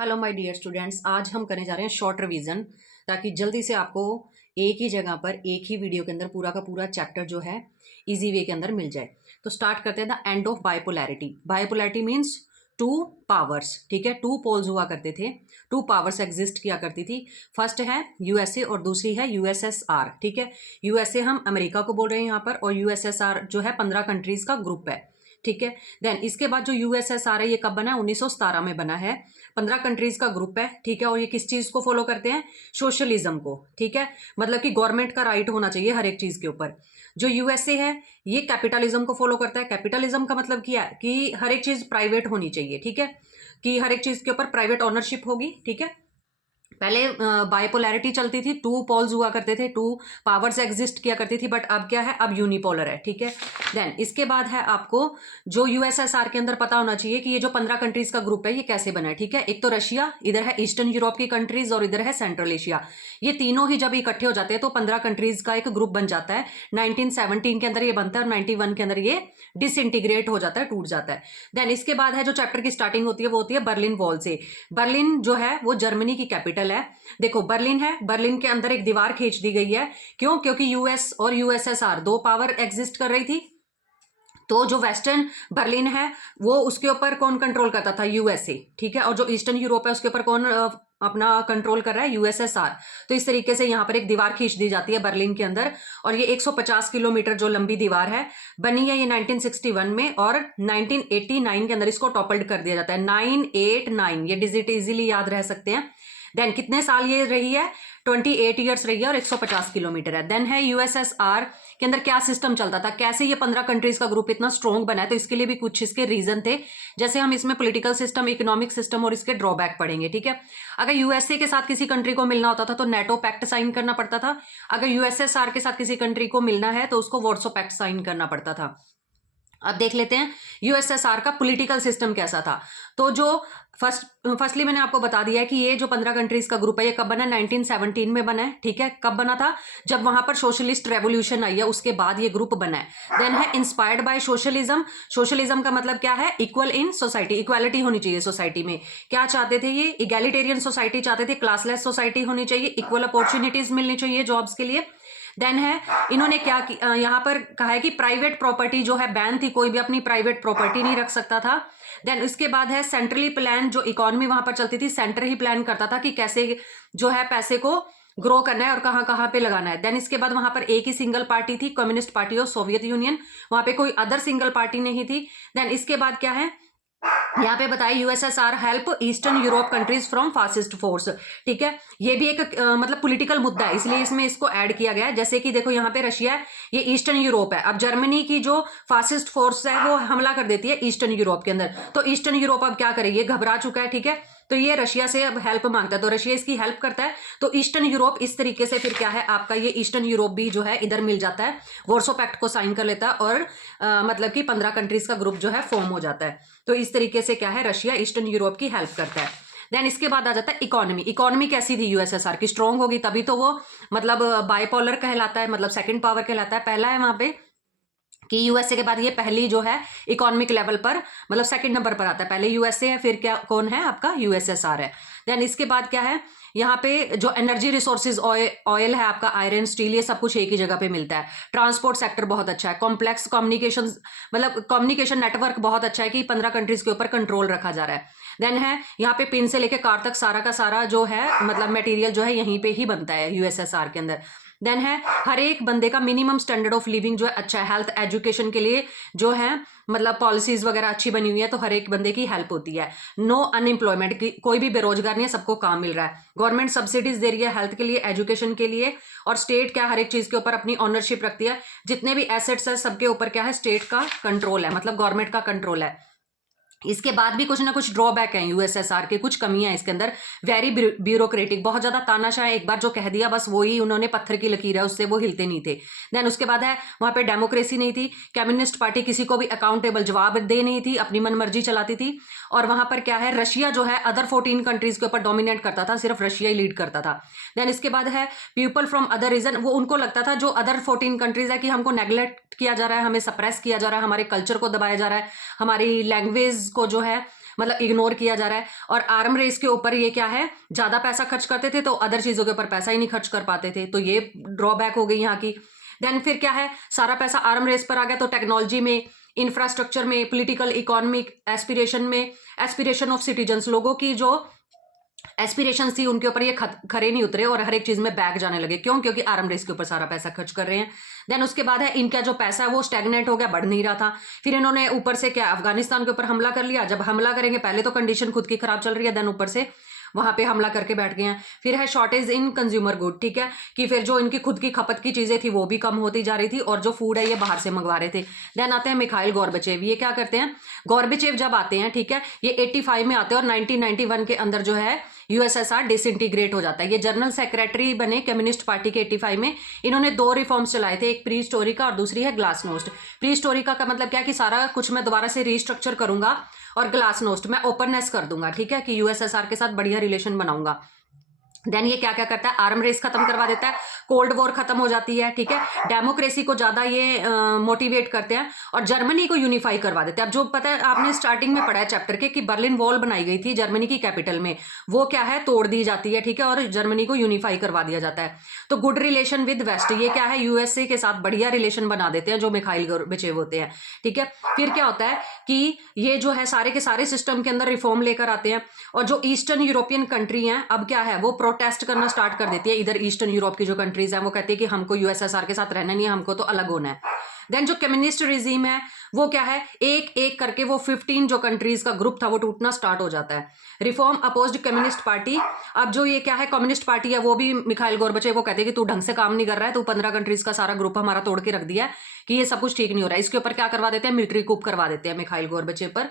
Hello my dear students, आज हम करने जा रहे हैं शॉर्ट रिवीजन ताकि जल्दी से आपको एक ही जगह पर एक ही वीडियो के अंदर पूरा का पूरा चैप्टर जो है इजी वे के अंदर मिल जाए। तो स्टार्ट करते हैं the end of bipolarity. Bipolarity means two powers, ठीक है। टू पोल्स हुआ करते थे, टू पावर्स एग्जिस्ट किया करती थी। फर्स्ट है यूएसए और दूसरी है यूएसएसआर, ठीक है। यूएसए हम अमेरिका को बोल रहे हैं यहाँ पर, और यूएसएसआर जो है 15 कंट्रीज का ग्रुप है, ठीक है। देन इसके बाद जो यूएसएसआर है ये कब बना है? 1917 में बना है। 15 कंट्रीज का ग्रुप है, ठीक है। और ये किस चीज को फॉलो करते हैं? सोशलिज्म को, ठीक है। मतलब कि गवर्नमेंट का राइट होना चाहिए हर एक चीज के ऊपर। जो यूएसए है ये कैपिटलिज्म को फॉलो करता है। कैपिटलिज्म का मतलब क्या है कि हर एक चीज प्राइवेट होनी चाहिए, ठीक है, कि हर एक चीज के ऊपर प्राइवेट ओनरशिप होगी, ठीक है। पहले बाइपोलैरिटी चलती थी, टू पोल्स हुआ करते थे, टू पावर्स एग्जिस्ट किया करती थी, बट अब क्या है? अब यूनिपोलर है, ठीक है। देन इसके बाद है आपको जो यूएसएसआर के अंदर पता होना चाहिए कि ये जो 15 कंट्रीज का ग्रुप है ये कैसे बना है, ठीक है। एक तो रशिया, इधर है ईस्टर्न यूरोप की कंट्रीज और इधर है सेंट्रल एशिया। ये तीनों ही जब इकट्ठे हो जाते हैं तो 15 कंट्रीज का एक ग्रुप बन जाता है। 1917 के अंदर ये बनता है और 91 के अंदर ये डिसइंटीग्रेट हो जाता है, टूट जाता है। देन इसके बाद है जो चैप्टर की स्टार्टिंग होती है वो होती है बर्लिन वॉल से। बर्लिन जो है वो जर्मनी की कैपिटल है। देखो बर्लिन है, बर्लिन के अंदर एक दीवार खींच दी गई है। क्यों? क्योंकि यूएस और यूएसएसआर दो पावर एग्जिस्ट कर रही थी। तो जो वेस्टर्न बर्लिन है वो उसके ऊपर कौन कंट्रोल करता था? यूएसए, ठीक है। और जो ईस्टर्न यूरोप है उसके ऊपर कौन अपना कंट्रोल कर रहा है? यूएसएसआर। तो इस तरीके से यहाँ पर एक दीवार खींच दी जाती है बर्लिन के अंदर, और ये 150 किलोमीटर जो लंबी दीवार है बनी है ये 1961 में, और 1989 के अंदर इसको टॉपल्ड कर दिया जाता है। 989 ये डिजिट इजीली याद रह सकते हैं। देन कितने साल ये रही है? 28 ईयर्स रही है और 150 किलोमीटर है। देन है यूएसएसआर के अंदर क्या सिस्टम चलता था, कैसे ये 15 कंट्रीज का ग्रुप इतना स्ट्रॉन्ग बना है? तो इसके लिए भी कुछ इसके रीजन थे, जैसे हम इसमें पॉलिटिकल सिस्टम, इकोनॉमिक सिस्टम और इसके ड्रॉबैक पढ़ेंगे, ठीक है। अगर यूएसए के साथ किसी कंट्री को मिलना होता था तो नेटो पैक्ट साइन करना पड़ता था। अगर यूएसएसआर के साथ किसी कंट्री को मिलना है तो उसको वार्सो पैक्ट साइन करना पड़ता था। अब देख लेते हैं यूएसएसआर का पॉलिटिकल सिस्टम कैसा था। तो जो फर्स्टली मैंने आपको बता दिया है कि ये जो 15 कंट्रीज का ग्रुप है ये कब बना? 1917 में बना है, ठीक है। कब बना था? जब वहां पर सोशलिस्ट रेवोल्यूशन आई है उसके बाद ये ग्रुप बना है। देन है इंस्पायर्ड बाय सोशलिज्म। सोशलिज्म का मतलब क्या है? इक्वल इन सोसाइटी, इक्वालिटी होनी चाहिए सोसाइटी में। क्या चाहते थे ये? इगैलिटेरियन सोसाइटी चाहते थे, क्लासलेस सोसाइटी होनी चाहिए, इक्वल अपॉर्चुनिटीज मिलनी चाहिए जॉब्स के लिए। देन है इन्होंने क्या यहां पर कहा है कि प्राइवेट प्रॉपर्टी जो है बैन थी, कोई भी अपनी प्राइवेट प्रॉपर्टी नहीं रख सकता था। देन उसके बाद है सेंट्रली प्लान, जो इकोनॉमी वहां पर चलती थी सेंटर ही प्लान करता था कि कैसे जो है पैसे को ग्रो करना है और कहां कहां पे लगाना है। देन इसके बाद वहां पर एक ही सिंगल पार्टी थी, communist party of Soviet union, वहां पे कोई अदर सिंगल पार्टी नहीं थी। देन इसके बाद क्या है यहाँ पे बताया USSR help eastern Europe countries from fascist force, ठीक है। ये भी एक मतलब पॉलिटिकल मुद्दा है, इसलिए इसमें इसको ऐड किया गया है। जैसे कि देखो यहाँ पे रशिया है, ये ईस्टर्न यूरोप है। अब जर्मनी की जो फासिस्ट फोर्स है वो हमला कर देती है ईस्टर्न यूरोप के अंदर, तो ईस्टर्न यूरोप अब क्या करेगी? घबरा चुका है, ठीक है। तो ये रशिया से अब हेल्प मांगता है, तो रशिया इसकी हेल्प करता है। तो ईस्टर्न यूरोप इस तरीके से फिर क्या है आपका, ये ईस्टर्न यूरोप भी जो है इधर मिल जाता है, वार्सो पैक्ट को साइन कर लेता है, और मतलब कि 15 कंट्रीज का ग्रुप जो है फॉर्म हो जाता है। तो इस तरीके से क्या है, रशिया ईस्टर्न यूरोप की हेल्प करता है। देन इसके बाद आ जाता है इकोनॉमी। इकोनॉमी कैसी थी? यूएसएसआर की स्ट्रॉन्ग होगी तभी तो वो मतलब बाइपोलर कहलाता है, मतलब सेकंड पावर कहलाता है। पहला है वहां पे कि यूएसए के बाद ये पहली जो है इकोनॉमिक लेवल पर मतलब सेकंड नंबर पर आता है। पहले यूएसए है, फिर क्या कौन है आपका? यूएसएसआर है। देन इसके बाद क्या है यहाँ पे जो एनर्जी रिसोर्सेज, ऑयल है आपका, आयरन, स्टील, ये सब कुछ एक ही जगह पे मिलता है। ट्रांसपोर्ट सेक्टर बहुत अच्छा है। कॉम्प्लेक्स कम्युनिकेशन मतलब कम्युनिकेशन नेटवर्क बहुत अच्छा है कि 15 कंट्रीज के ऊपर कंट्रोल रखा जा रहा है। देन है यहाँ पे पिन से लेके कार तक सारा का सारा जो है मतलब मटेरियल जो है यहीं पे ही बनता है यूएसएसआर के अंदर। देन है हर एक बंदे का मिनिमम स्टैंडर्ड ऑफ लिविंग जो है अच्छा है। हेल्थ एजुकेशन के लिए जो है मतलब पॉलिसीज वगैरह अच्छी बनी हुई है, तो हर एक बंदे की हेल्प होती है। नो अनएम्प्लॉयमेंट की, कोई भी बेरोजगार नहीं है, सबको काम मिल रहा है। गवर्नमेंट सब्सिडीज दे रही है हेल्थ के लिए, एजुकेशन के लिए, और स्टेट क्या हर एक चीज के ऊपर अपनी ऑनरशिप रखती है। जितने भी एसेट्स है सबके ऊपर क्या है? स्टेट का कंट्रोल है, मतलब गवर्नमेंट का कंट्रोल है। इसके बाद भी कुछ ना कुछ ड्रॉबैक है यूएसएसआर के, कुछ कमियां इसके अंदर। वेरी ब्यूरोक्रेटिक, बहुत ज्यादा तानाशाह है, एक बार जो कह दिया बस वही उन्होंने पत्थर की लकीर है, उससे वो हिलते नहीं थे। देन उसके बाद है वहां पे डेमोक्रेसी नहीं थी। कम्युनिस्ट पार्टी किसी को भी अकाउंटेबल जवाब दे नहीं थी, अपनी मनमर्जी चलाती थी। और वहां पर क्या है, रशिया जो है अदर 14 कंट्रीज के ऊपर डोमिनेट करता था, सिर्फ रशिया ही लीड करता था। देन इसके बाद है पीपल फ्रॉम अदर रीजन, वो उनको लगता था जो अदर 14 कंट्रीज है कि हमको नेग्लेक्ट किया जा रहा है, हमें सप्रेस किया जा रहा है, हमारे कल्चर को दबाया जा रहा है, हमारी लैंग्वेज को जो है मतलब इग्नोर किया जा रहा है। और आर्म रेस के ऊपर ये क्या है, ज्यादा पैसा खर्च करते थे तो अदर चीजों के ऊपर पैसा ही नहीं खर्च कर पाते थे, तो ये ड्रॉबैक हो गई यहाँ की। देन फिर क्या है, सारा पैसा आर्म रेस पर आ गया, तो टेक्नोलॉजी में, इंफ्रास्ट्रक्चर में, पॉलिटिकल इकोनॉमिक एस्पिरेशन में, एस्पिरेशन ऑफ सिटीजन्स, लोगों की जो एस्पिरेशंस थी उनके ऊपर ये खरे नहीं उतरे और हर एक चीज में बैक जाने लगे। क्यों? क्योंकि आर्म रेस के ऊपर सारा पैसा खर्च कर रहे हैं। देन उसके बाद है, इनका जो पैसा है वो स्टैग्नेंट हो गया, बढ़ नहीं रहा था। फिर इन्होंने ऊपर से क्या, अफगानिस्तान के ऊपर हमला कर लिया। जब हमला करेंगे, पहले तो कंडीशन खुद की खराब चल रही है, देन ऊपर से वहां पे हमला करके बैठ गए हैं। फिर है शॉर्टेज इन कंज्यूमर गुड, ठीक है, कि फिर जो इनकी खुद की खपत की चीजें थी वो भी कम होती जा रही थी और जो फूड है ये बाहर से मंगवा रहे थे। देन आते हैं मिखाइल गोर्बाचेव। ये क्या करते हैं, गोर्बाचेव जब आते हैं, ठीक है, ये 85 में आते हैं और 1991 के अंदर जो है यूएसएसआर डिसइंटीग्रेट हो जाता है। ये जनरल सेक्रेटरी बने कम्युनिस्ट पार्टी के 85 में। इन्होंने 2 रिफॉर्म्स चलाए थे, एक प्री हिस्टोरिका और दूसरी है ग्लासनोस्ट। प्री हिस्टोरिका का मतलब क्या है कि सारा कुछ मैं दोबारा से रीस्ट्रक्चर करूंगा, और ग्लासनोस्ट मैं ओपननेस कर दूंगा, ठीक है, कि यूएसएसआर के साथ बढ़िया रिलेशन बनाऊंगा। देन ये क्या क्या करता है, आर्म रेस खत्म करवा देता है, कोल्ड वॉर खत्म हो जाती है, ठीक है, डेमोक्रेसी को ज्यादा ये मोटिवेट करते हैं और जर्मनी को यूनिफाई करवा देते हैं। अब जो पता है आपने स्टार्टिंग में पढ़ा है चैप्टर के कि बर्लिन वॉल बनाई गई थी जर्मनी की कैपिटल में, वो क्या है, तोड़ दी जाती है, ठीक है, और जर्मनी को यूनिफाई करवा दिया जाता है। तो गुड रिलेशन विद वेस्ट, ये क्या है, यूएसए के साथ बढ़िया रिलेशन बना देते हैं जो मिखाइल गोर्बाचेव होते हैं, ठीक है। फिर क्या होता है कि ये जो है सारे के सारे सिस्टम के अंदर रिफॉर्म लेकर आते हैं और जो ईस्टर्न यूरोपियन कंट्री हैं अब क्या है, वो प्रोटेस्ट करना स्टार्ट कर देती है। इधर ईस्टर्न यूरोप की जो कंट्रीज हैं वो कहती है कि हमको यूएसएसआर के साथ रहना नहीं है, हमको तो अलग होना है। देन जो कम्युनिस्ट रिजीम है वो क्या है, एक एक करके वो 15 जो कंट्रीज का ग्रुप था वो टूटना स्टार्ट हो जाता है। रिफॉर्म अपोज्ड कम्युनिस्ट पार्टी, अब जो ये क्या है कम्युनिस्ट पार्टी है वो भी मिखाइल गोर्बाचेव वो कहते हैं कि तू ढंग से काम नहीं कर रहा है, तू 15 कंट्रीज का सारा ग्रुप हमारा तोड़ के रख दिया है कि ये सब कुछ ठीक नहीं हो रहा है। इसके ऊपर क्या करवा देते हैं, मिलिट्री कूप करवा देते हैं मिखाइल गोर्बाचेव पर।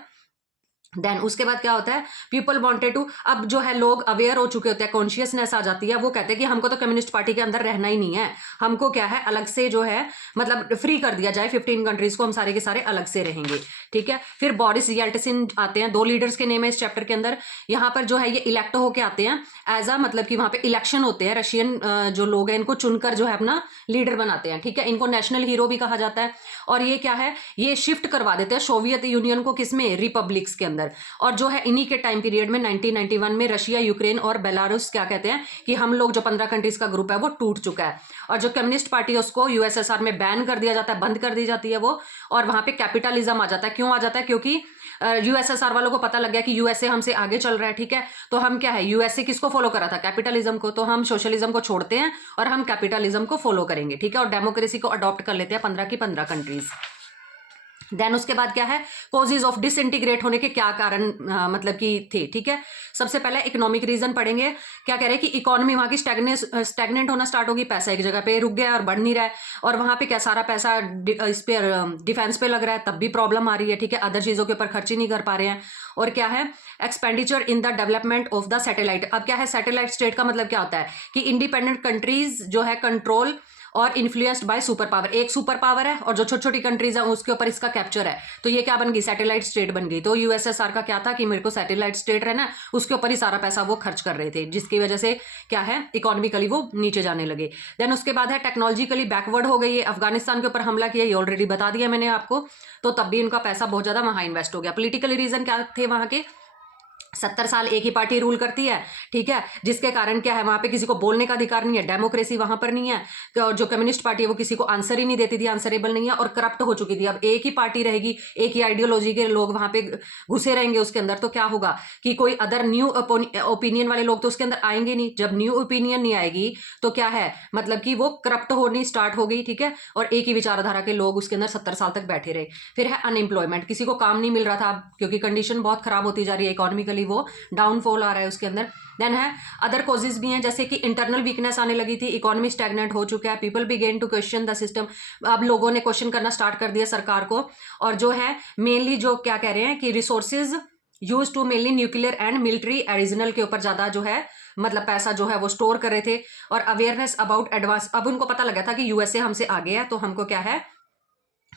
देन उसके बाद क्या होता है, पीपल वांटेड टू, अब जो है लोग अवेयर हो चुके होते हैं, कॉन्शियसनेस आ जाती है, वो कहते हैं कि हमको तो कम्युनिस्ट पार्टी के अंदर रहना ही नहीं है, हमको क्या है अलग से जो है मतलब फ्री कर दिया जाए 15 कंट्रीज को, हम सारे के सारे अलग से रहेंगे, ठीक है। फिर बोरिस येल्टसिन आते हैं, 2 लीडर्स के नेम है इस चैप्टर के अंदर। यहाँ पर जो है ये इलेक्ट होके आते हैं एज अ, मतलब कि वहां पे इलेक्शन होते हैं, रशियन जो लोग हैं इनको चुनकर जो है अपना लीडर बनाते हैं, ठीक है। इनको नेशनल हीरो भी कहा जाता है। और ये क्या है, ये शिफ्ट करवा देते हैं सोवियत यूनियन को, किसमें, रिपब्लिक्स के अंदर। और जो है इन्हीं के टाइम पीरियड में 1991 में रशिया, यूक्रेन और बेलारूस क्या कहते हैं कि हम लोग जो 15 कंट्रीज का ग्रुप है वो टूट चुका है। और जो कम्युनिस्ट पार्टी है उसको यूएसएसआर में बैन कर दिया जाता है, बंद कर दी जाती है वो, और वहां पे कैपिटलिज्म आ जाता है। क्यों आ जाता है, क्योंकि यूएसएसआर वालों को पता लग गया कि यूएसए हमसे आगे चल रहा है, ठीक है। तो हम क्या है, यूएसए किसको फॉलो करा था, कैपिटलिज्म को, तो हम सोशलिज्म को छोड़ते हैं और हम कैपिटलिज्म को फॉलो करेंगे, ठीक है, और डेमोक्रेसी को अडॉप्ट कर लेते हैं 15 की 15 कंट्रीज। देन उसके बाद क्या है, कॉजेज ऑफ डिसइंटीग्रेट होने के क्या कारण मतलब कि थे, ठीक है। सबसे पहले इकोनॉमिक रीजन पढ़ेंगे, क्या कह रहे हैं कि इकोनॉमी वहां की स्टैग्नेंट होना स्टार्ट होगी, पैसा एक जगह पे रुक गया और बढ़ नहीं रहा है, और वहां पे क्या सारा पैसा इस पे डिफेंस पे लग रहा है, तब भी प्रॉब्लम आ रही है, ठीक है, अदर चीजों के ऊपर खर्च ही नहीं कर पा रहे हैं। और क्या है, expenditure in the development of the satellite. अब क्या है, सैटेलाइट स्टेट का मतलब क्या होता है कि इंडिपेंडेंट कंट्रीज जो है कंट्रोल और इन्फ्लुएंस्ड बाय सुपर पावर, एक सुपर पावर है और जो छोटी छोटी कंट्रीज है उसके ऊपर इसका कैप्चर है, तो ये क्या बन गई, सैटेलाइट स्टेट बन गई। तो यूएसएसआर का क्या था कि मेरे को सैटेलाइट स्टेट रहना, उसके ऊपर ही सारा पैसा वो खर्च कर रहे थे, जिसकी वजह से क्या है इकोनॉमिकली वो नीचे जाने लगे। देन उसके बाद है टेक्नोलॉजिकली बैकवर्ड हो गई है, अफगानिस्तान के ऊपर हमला किया, ये ऑलरेडी बता दिया मैंने आपको, तो तब भी इनका पैसा बहुत ज्यादा वहां इन्वेस्ट हो गया। पोलिटिकल रीजन क्या थे वहां के, 70 साल एक ही पार्टी रूल करती है, ठीक है, जिसके कारण क्या है वहां पे किसी को बोलने का अधिकार नहीं है, डेमोक्रेसी वहां पर नहीं है, और जो कम्युनिस्ट पार्टी है वो किसी को आंसर ही नहीं देती थी, आंसरेबल नहीं है, और करप्ट हो चुकी थी। अब एक ही पार्टी रहेगी, एक ही आइडियोलॉजी के लोग वहां पे घुसे रहेंगे उसके अंदर, तो क्या होगा कि कोई अदर न्यू ओपिनियन वाले लोग तो उसके अंदर आएंगे नहीं। जब न्यू ओपिनियन नहीं आएगी तो क्या है, मतलब कि वो करप्ट होनी स्टार्ट हो गई, ठीक है, और एक ही विचारधारा के लोग उसके अंदर 70 साल तक बैठे रहे। फिर है अनएम्प्लॉयमेंट, किसी को काम नहीं मिल रहा था क्योंकि कंडीशन बहुत खराब होती जा रही है, इकोनॉमिकली वो डाउनफॉल आ रहा है उसके अंदर। देन है अदर कॉजेज भी हैं, जैसे कि इंटरनल वीकनेस आने लगी थी, इकोनॉमी स्टैग्नेंट हो चुका है, people began to question the system, अब लोगों ने क्वेश्चन करना स्टार्ट कर दिया सरकार को। और जो है मेनली जो क्या कह रहे हैं कि resources use to mainly nuclear and military additional के ऊपर ज्यादा जो है मतलब पैसा जो है वो स्टोर कर रहे थे। और अवेयरनेस अबाउट एडवांस, अब उनको पता लगा था कि यूएसए हमसे आगे है, तो हमको क्या है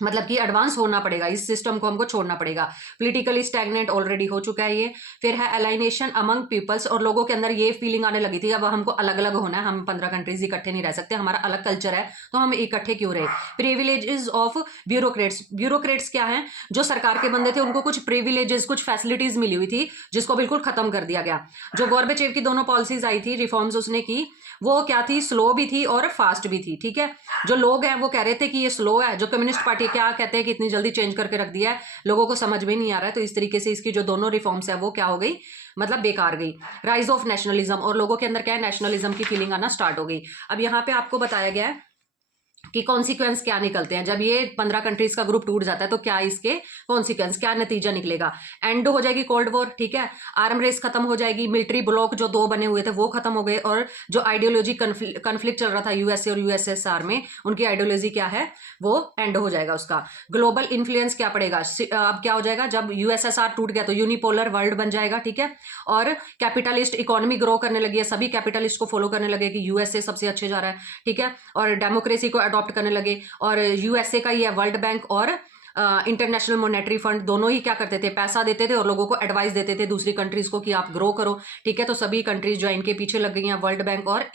मतलब कि एडवांस होना पड़ेगा, इस सिस्टम को हमको छोड़ना पड़ेगा। पॉलिटिकली स्टैग्नेंट ऑलरेडी हो चुका है ये। फिर है अलाइनेशन अमंग पीपल्स, और लोगों के अंदर ये फीलिंग आने लगी थी अब हमको अलग अलग होना है, हम 15 कंट्रीज इकट्ठे नहीं रह सकते, हमारा अलग कल्चर है तो हम इकट्ठे क्यों रहे। प्रिविलेजेस ऑफ ब्यूरोक्रेट्स, ब्यूरोक्रेट्स क्या है, जो सरकार के बंदे थे उनको कुछ प्रिविलेजेस, कुछ फैसिलिटीज मिली हुई थी जिसको बिल्कुल खत्म कर दिया गया। जो गोर्बेचेव की दोनों पॉलिसीज आई थी, रिफॉर्म्स उसने की, वो क्या थी, स्लो भी थी और फास्ट भी थी, ठीक है। जो लोग हैं वो कह रहे थे कि ये स्लो है, जो कम्युनिस्ट पार्टी क्या कहते हैं कि इतनी जल्दी चेंज करके रख दिया है, लोगों को समझ में नहीं आ रहा है। तो इस तरीके से इसकी जो दोनों रिफॉर्म्स है वो क्या हो गई, मतलब बेकार गई। राइज ऑफ नेशनलिज्म, और लोगों के अंदर क्या है, नेशनलिज्म की फीलिंग आना स्टार्ट हो गई। अब यहाँ पे आपको बताया गया है कि कॉन्सिक्वेंस क्या निकलते हैं जब ये 15 कंट्रीज का ग्रुप टूट जाता है, तो क्या इसके कॉन्सिक्वेंस, क्या नतीजा निकलेगा। एंड हो जाएगी कोल्ड वॉर, ठीक है, आर्म रेस खत्म हो जाएगी, मिलिट्री ब्लॉक जो 2 बने हुए थे वो खत्म हो गए, और जो आइडियोलॉजी कन्फ्लिक्ट चल रहा था यूएसए और यूएसएसआर में, उनकी आइडियोलॉजी क्या है वो एंड हो जाएगा उसका। ग्लोबल इन्फ्लुएंस क्या पड़ेगा, अब क्या हो जाएगा, जब यूएसएसआर टूट गया तो यूनिपोलर वर्ल्ड बन जाएगा, ठीक है। और कैपिटलिस्ट इकोनॉमी ग्रो करने लगी है, सभी कैपिटलिस्ट को फॉलो करने लगे कि यूएसए सबसे अच्छे जा रहा है, ठीक है। और डेमोक्रेसी को अडॉप्ट करने लगे, और यूएसए का ये वर्ल्ड बैंक और इंटरनेशनल मॉनेटरी फंड दोनों ही क्या करते थे, पैसा देते थे और लोगों को एडवाइस देते थे दूसरी कंट्रीज को कि आप ग्रो करो, ठीक है। तो सभी कंट्रीज जो इनके पीछे लग गई हैं, वर्ल्ड बैंक और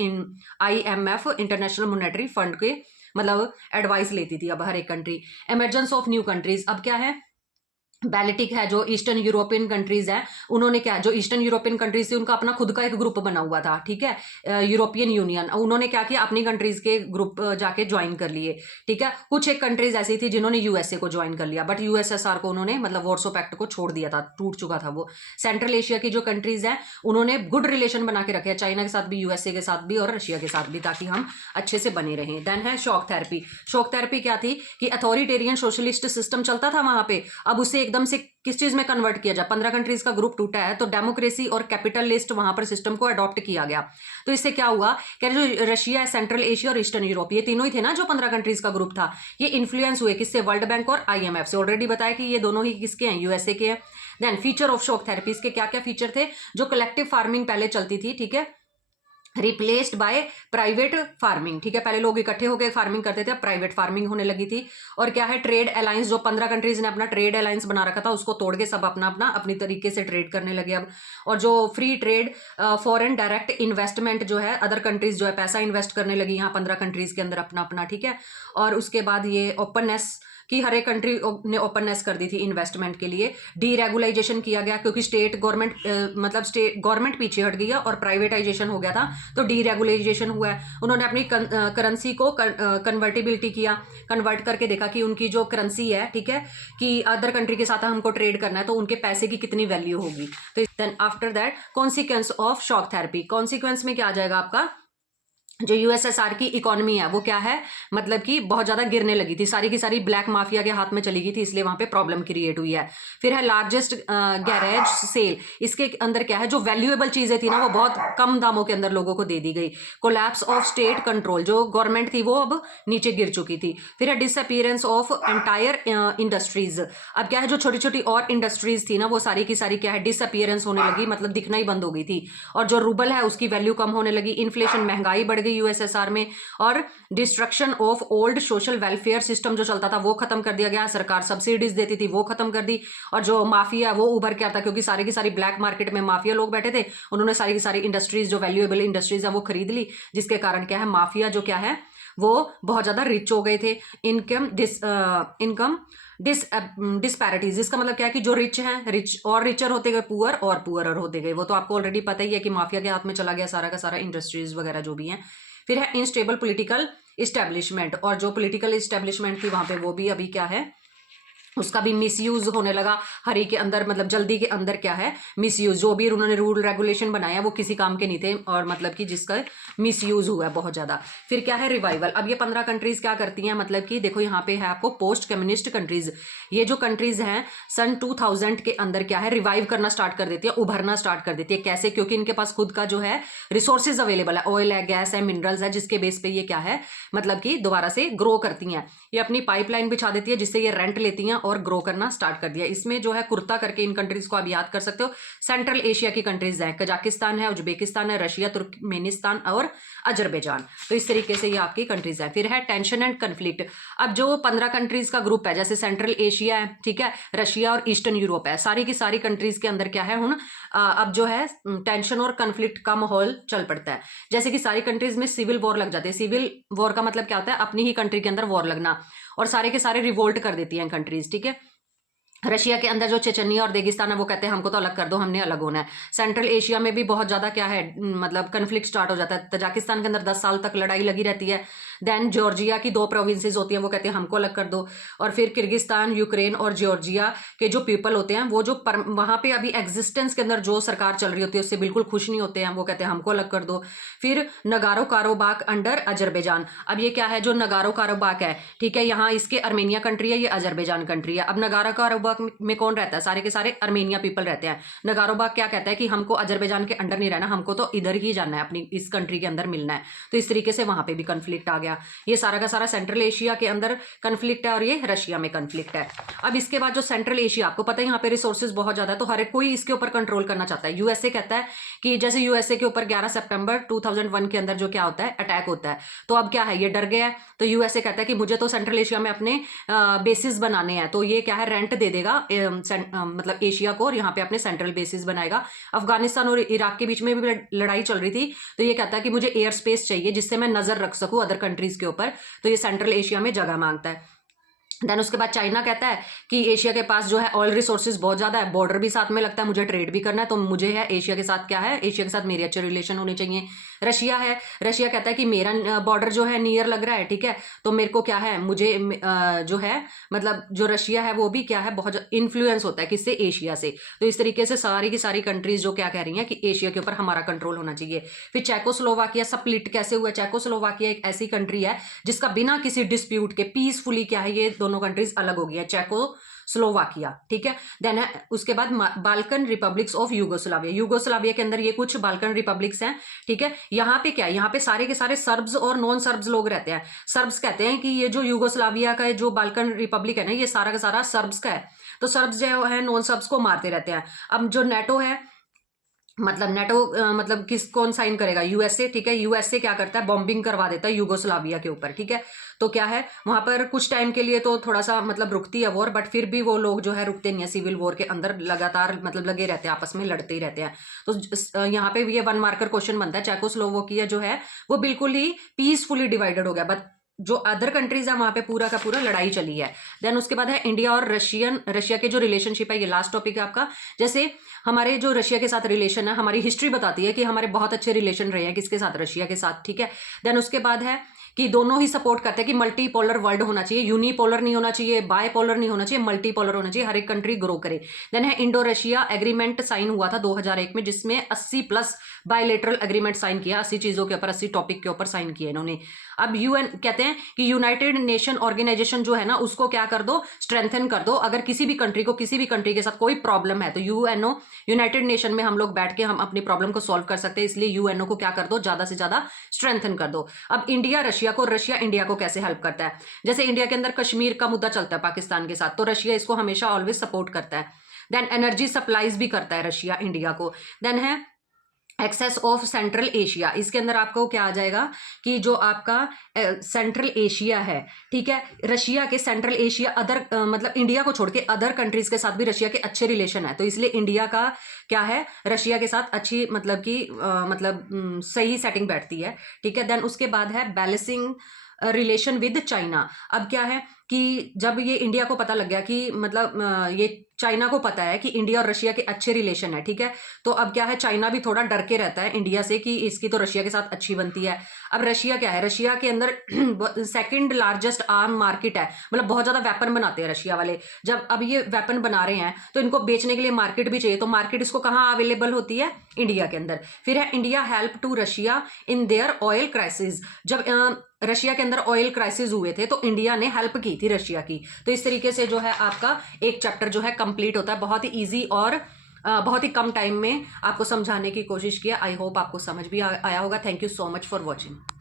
IMF इंटरनेशनल मॉनेटरी फंड के मतलब एडवाइस लेती थी अब हर एक country. Emergence of new countries, अब क्या है, बैलिटिक है, जो ईस्टर्न यूरोपियन कंट्रीज है, उन्होंने क्या, जो ईस्टर्न यूरोपियन कंट्रीज थी उनका अपना खुद का एक ग्रुप बना हुआ था, ठीक है, यूरोपियन यूनियन, उन्होंने क्या किया, अपनी कंट्रीज के ग्रुप जाके ज्वाइन कर लिए, ठीक है। कुछ एक कंट्रीज ऐसी थी जिन्होंने यूएसए को ज्वाइन कर लिया, बट यूएसएसआर को उन्होंने मतलब वॉर्सो पैक्ट को छोड़ दिया था, टूट चुका था वो। सेंट्रल एशिया की जो कंट्रीज है उन्होंने गुड रिलेशन बना के रखे हैं, चाइना के साथ भी, यूएसए के साथ भी और रशिया के साथ भी, ताकि हम अच्छे से बने रहें। देन है शॉक थेरेपी। शॉक थेरेपी क्या थी कि अथॉरिटेरियन सोशलिस्ट सिस्टम चलता था वहां पे, अब उसे एकदम से किस चीज में कन्वर्ट किया जाए, 15 कंट्रीज का ग्रुप टूटा है तो डेमोक्रेसी और कैपिटलिस्ट वहां पर सिस्टम को अडॉप्ट किया गया। तो इससे क्या हुआ कि जो रशिया, सेंट्रल एशिया और ईस्टर्न यूरोप, ये तीनों ही थे ना जो 15 कंट्रीज का ग्रुप था, ये इन्फ्लुएंस हुए किससे, वर्ल्ड बैंक और IMF से। ऑलरेडी बताया कि ये दोनों ही किसके हैं, यूएसए के हैं। Then feature of shock therapy, के क्या क्या फीचर थे, जो कलेक्टिव फार्मिंग पहले चलती थी, ठीक है, रिप्लेस्ड बाय प्राइवेट फार्मिंग, ठीक है, पहले लोग इकट्ठे होकर फार्मिंग करते थे, अब प्राइवेट फार्मिंग होने लगी थी। और क्या है, ट्रेड अलायंस, जो 15 कंट्रीज ने अपना ट्रेड अलायंस बना रखा था उसको तोड़ के सब अपना अपना अपनी तरीके से ट्रेड करने लगे अब। और जो free trade, foreign direct investment जो है, अदर कंट्रीज जो है पैसा इन्वेस्ट करने लगी यहाँ 15 कंट्रीज के अंदर अपना अपना, ठीक है। और उसके बाद ये ओपननेस कि हर एक कंट्री ने ओपननेस कर दी थी इन्वेस्टमेंट के लिए। डीरेगुलाइजेशन किया गया क्योंकि स्टेट गवर्नमेंट मतलब स्टेट गवर्नमेंट पीछे हट गई है और प्राइवेटाइजेशन हो गया था, तो डीरेगुलाइजेशन हुआ है। उन्होंने अपनी करेंसी को कन्वर्टिबिलिटी किया, कन्वर्ट करके देखा कि उनकी जो करेंसी है, ठीक है, कि अदर कंट्री के साथ हमको ट्रेड करना है तो उनके पैसे की कितनी वैल्यू होगी। तो then after that consequence of shock therapy, consequence में क्या आ जाएगा आपका, जो यूएसएसआर की इकोनॉमी है वो क्या है, मतलब कि बहुत ज्यादा गिरने लगी थी, सारी की सारी ब्लैक माफिया के हाथ में चली गई थी, इसलिए वहां पे प्रॉब्लम क्रिएट हुई है। फिर है लार्जेस्ट गैरेज सेल, इसके अंदर क्या है, जो वैल्यूएबल चीजें थी ना वो बहुत कम दामों के अंदर लोगों को दे दी गई। कोलैप्स ऑफ स्टेट कंट्रोल, जो गवर्नमेंट थी वो अब नीचे गिर चुकी थी। फिर है डिसअपीयरेंस ऑफ एंटायर इंडस्ट्रीज, अब क्या है, जो छोटी छोटी और इंडस्ट्रीज थी ना वो सारी की सारी क्या है, डिसअपीयरेंस होने लगी, मतलब दिखना ही बंद हो गई थी। और जो रूबल है उसकी वैल्यू कम होने लगी, इन्फ्लेशन, महंगाई बढ़ गई यूएसएसआर में। और destruction of old social welfare system जो चलता था वो खत्म कर दिया गया, सरकार सब्सिडीज देती थी वो खत्म कर दी। और जो माफिया वो उभर के आता, क्योंकि सारी की सारी ब्लैक मार्केट में माफिया लोग बैठे थे, उन्होंने सारी की सारी इंडस्ट्रीज जो वैल्यूएबल इंडस्ट्रीज है वो खरीद ली, जिसके कारण क्या है, माफिया जो क्या है वो बहुत ज्यादा रिच हो गए थे। इनकम डिस्पैरिटीज, इसका मतलब क्या है कि जो रिच हैं रिच और रिचर होते गए, पुअर और पुअरर होते गए। वो तो आपको ऑलरेडी पता ही है कि माफिया के हाथ में चला गया सारा का सारा इंडस्ट्रीज वगैरह जो भी हैं। फिर है इनस्टेबल पॉलिटिकल इस्टेब्लिशमेंट, और जो पॉलिटिकल इस्टेब्लिशमेंट थी वहां पे वो भी अभी क्या है, उसका भी मिसयूज होने लगा हरी के अंदर, मतलब जल्दी के अंदर क्या है मिसयूज, जो भी उन्होंने रूल रेगुलेशन बनाया वो किसी काम के नहीं थे, और मतलब कि जिसका मिसयूज हुआ है बहुत ज्यादा। फिर क्या है रिवाइवल, अब ये 15 कंट्रीज क्या करती हैं, मतलब कि देखो यहाँ पे है आपको पोस्ट कम्युनिस्ट कंट्रीज, ये जो कंट्रीज हैं सन 2000 के अंदर क्या है रिवाइव करना स्टार्ट कर देती है, उभरना स्टार्ट कर देती है। कैसे, क्योंकि इनके पास खुद का जो है रिसोर्सेज अवेलेबल है, ऑयल है, गैस है, मिनरल्स है, जिसके बेस पे ये क्या है मतलब कि दोबारा से ग्रो करती हैं। ये अपनी पाइपलाइन बिछा देती है जिससे ये रेंट लेती हैं और ग्रो करना स्टार्ट कर दिया। इसमें जो है कुर्ता करके इन कंट्रीज को आप याद कर सकते हो। सेंट्रल एशिया की कंट्रीज हैं, कजाकिस्तान है, उज्बेकिस्तान है, रशिया, तुर्कमेनिस्तान और अजरबैजान। तो इस तरीके से ये आपकी कंट्रीज है। फिर है टेंशन एंड कन्फ्लिक्ट। अब जो 15 कंट्रीज का ग्रुप है, जैसे सेंट्रल एशिया है, ठीक है, रशिया और ईस्टर्न यूरोप है, सारी की सारी कंट्रीज के अंदर क्या है अब जो है टेंशन और कन्फ्लिक्ट का माहौल चल पड़ता है। जैसे कि सारी कंट्रीज में सिविल वॉर लग जाते हैं। सिविल वॉर का मतलब क्या होता है? अपनी ही कंट्री के अंदर वॉर लगना, और सारे के सारे रिवोल्ट कर देती हैं कंट्रीज, ठीक है। रशिया के अंदर जो चेचनिया और रेगिस्तान है वो कहते हैं हमको तो अलग कर दो, हमने अलग होना है। सेंट्रल एशिया में भी बहुत ज्यादा क्या है, मतलब कन्फ्लिक्ट स्टार्ट हो जाता है। तजाकिस्तान के अंदर 10 साल तक लड़ाई लगी रहती है। देन जॉर्जिया की 2 प्रोविंसेस होती हैं, वो कहते हैं हमको अलग कर दो। और फिर किर्गिस्तान, यूक्रेन और जॉर्जिया के जो पीपल होते हैं वो जो वहां पे अभी एग्जिस्टेंस के अंदर जो सरकार चल रही होती है उससे बिल्कुल खुश नहीं होते हैं, वो कहते हैं हमको अलग कर दो। फिर नगारो कारोबाग अंडर अजरबैजान। अब ये क्या है, जो नगारो कारोबाग है, ठीक है, यहाँ इसके अर्मेनिया कंट्री है, ये अजरबैजान कंट्री है। अब नगारो कारोबाग में कौन रहता है? सारे के सारे अर्मेनिया पीपल रहते हैं। नगारोबाग क्या कहता है कि हमको अजरबैजान के अंडर नहीं रहना, हमको तो इधर ही जाना है, अपनी इस कंट्री के अंदर मिलना है। तो इस तरीके से वहां पे भी कन्फ्लिक्ट आ गया। ये सारा का सारा सेंट्रल एशिया के अंदर कन्फ्लिक्ट है और ये रशिया में कन्फ्लिक्ट है। अब इसके बाद जो सेंट्रल एशिया, आपको पता है यहाँ पे रिसोर्सेज बहुत ज्यादा है, तो हर एक कोई इसके ऊपर कंट्रोल करना चाहता है। यूएसए कहता है कि जैसे यूएसए के ऊपर 11 सितंबर 2001 के अंदर जो क्या होता है, अटैक होता है, तो अब क्या है, ये डर गया है। तो यूएसए कहता है कि मुझे तो सेंट्रल एशिया में अपने बेसिस बनाने हैं, तो ये क्या है, रेंट दे देगा मतलब एशिया को, और यहाँ पे अपने सेंट्रल बेसिस बनाएगा। अफगानिस्तान और इराक के बीच में भी लड़ाई चल रही थी, तो ये कहता है कि मुझे एयर स्पेस चाहिए जिससे मैं नजर रख सकूं अदर कंट्रीज के ऊपर, तो ये सेंट्रल एशिया में जगह मांगता है। देन उसके बाद चाइना कहता है कि एशिया के पास जो है ऑयल रिसोर्सेज बहुत ज्यादा है, बॉर्डर भी साथ में लगता है, मुझे ट्रेड भी करना है, तो मुझे है एशिया के साथ क्या है, एशिया के साथ मेरे अच्छे रिलेशन होने चाहिए। रशिया है, रशिया कहता है कि मेरा बॉर्डर जो है नियर लग रहा है, ठीक है, तो मेरे को क्या है, मुझे जो है मतलब जो रशिया है वो भी क्या है, बहुत इन्फ्लुएंस होता है किससे, एशिया से। तो इस तरीके से सारी की सारी कंट्रीज जो क्या कह रही हैं कि एशिया के ऊपर हमारा कंट्रोल होना चाहिए। फिर चेकोस्लोवाकिया स्प्लिट कैसे हुआ? चेकोस्लोवाकिया एक ऐसी कंट्री है जिसका बिना किसी डिस्प्यूट के पीसफुली क्या है, ये दोनों कंट्रीज अलग हो गया, चेकोस्लोवाकिया, ठीक है। देन है उसके बाद Balkan republics of Yugoslavia. Yugoslavia के अंदर ये कुछ बाल्कन रिपब्लिक्स हैं, ठीक है। यहाँ पे क्या है, यहाँ पे सारे के सारे सर्ब्स और नॉन सर्ब्स लोग रहते हैं। सर्ब्स कहते हैं कि ये जो यूगोस्लाविया का जो बाल्कन रिपब्लिक है ना, ये सारा का सारा सर्ब्स का है, तो सर्ब्स जो है नॉन सर्ब्स को मारते रहते हैं। अब जो नेटो है, मतलब नेटो मतलब कौन साइन करेगा? यूएसए, ठीक है। यूएसए क्या करता है, बॉम्बिंग करवा देता है यूगोस्लाविया के ऊपर, ठीक है। तो क्या है, वहां पर कुछ टाइम के लिए तो थोड़ा सा मतलब रुकती है वॉर, बट फिर भी वो लोग जो है रुकते नहीं है, सिविल वॉर के अंदर लगातार मतलब लगे रहते हैं, आपस में लड़ते ही रहते हैं। तो यहाँ पे ये 1 मार्कर क्वेश्चन बनता है, चेकोस्लोवाकिया जो है वो बिल्कुल ही पीसफुली डिवाइडेड हो गया, बट जो अदर कंट्रीज है वहां पे पूरा का पूरा लड़ाई चली है। देन उसके बाद है इंडिया और रशिया के जो रिलेशनशिप है, ये लास्ट टॉपिक है आपका। जैसे हमारे जो रशिया के साथ रिलेशन है, हमारी हिस्ट्री बताती है कि हमारे बहुत अच्छे रिलेशन रहे हैं, किसके साथ, रशिया के साथ, ठीक है। देन उसके बाद है कि दोनों ही सपोर्ट करते हैं कि मल्टीपोलर वर्ल्ड होना चाहिए, यूनिपोलर नहीं होना चाहिए, बायपोलर नहीं होना चाहिए, मल्टीपोलर होना चाहिए, हर एक कंट्री ग्रो करे। देन है इंडो रशिया एग्रीमेंट साइन हुआ था 2001 में, जिसमें 80+ बायलेटरल एग्रीमेंट साइन किया, 80 चीजों के ऊपर, 80 टॉपिक के ऊपर साइन किए इन्होंने। अब यूएन कहते हैं कि यूनाइटेड नेशन ऑर्गेनाइजेशन जो है ना, उसको क्या कर दो, स्ट्रेंथन कर दो। अगर किसी भी कंट्री के साथ कोई प्रॉब्लम है तो यूएनओ, यूनाइटेड नेशन में हम लोग बैठ के हम अपनी प्रॉब्लम को सॉल्व कर सकते हैं, इसलिए यूएनओ को क्या कर दो, ज्यादा से ज्यादा स्ट्रेंथन कर दो। अब इंडिया इंडिया को कैसे हेल्प करता है? जैसे इंडिया के अंदर कश्मीर का मुद्दा चलता है पाकिस्तान के साथ, तो रशिया इसको हमेशा ऑलवेज सपोर्ट करता है। देन एनर्जी सप्लाईज भी करता है रशिया इंडिया को। देन है एक्सेस ऑफ सेंट्रल एशिया, इसके अंदर आपको क्या आ जाएगा कि जो आपका सेंट्रल एशिया है, ठीक है, रशिया के सेंट्रल एशिया अदर मतलब इंडिया को छोड़ के अदर कंट्रीज के साथ भी रशिया के अच्छे रिलेशन है, तो इसलिए इंडिया का क्या है, रशिया के साथ अच्छी मतलब कि सही सेटिंग बैठती है, ठीक है। देन उसके बाद है बैलेंसिंग रिलेशन विद चाइना। अब क्या है कि जब ये इंडिया को पता लग गया कि मतलब ये चाइना को पता है कि इंडिया और रशिया के अच्छे रिलेशन है, ठीक है, तो अब क्या है, चाइना भी थोड़ा डर के रहता है इंडिया से कि इसकी तो रशिया के साथ अच्छी बनती है। अब रशिया क्या है, रशिया के अंदर सेकंड लार्जेस्ट आर्म मार्केट है, मतलब बहुत ज्यादा वेपन बनाते हैं रशिया वाले। जब अब ये वेपन बना रहे हैं तो इनको बेचने के लिए मार्केट भी चाहिए, तो मार्केट इसको कहाँ अवेलेबल होती है, इंडिया के अंदर। फिर है India help to Russia in their oil crisis. जब रशिया के अंदर ऑयल क्राइसिस हुए थे तो इंडिया ने हेल्प की थी रशिया की। तो इस तरीके से जो है आपका एक चैप्टर जो है कंप्लीट होता है, बहुत ही इजी और बहुत ही कम टाइम में आपको समझाने की कोशिश किया। आई होप आपको समझ भी आया होगा। Thank you so much for watching.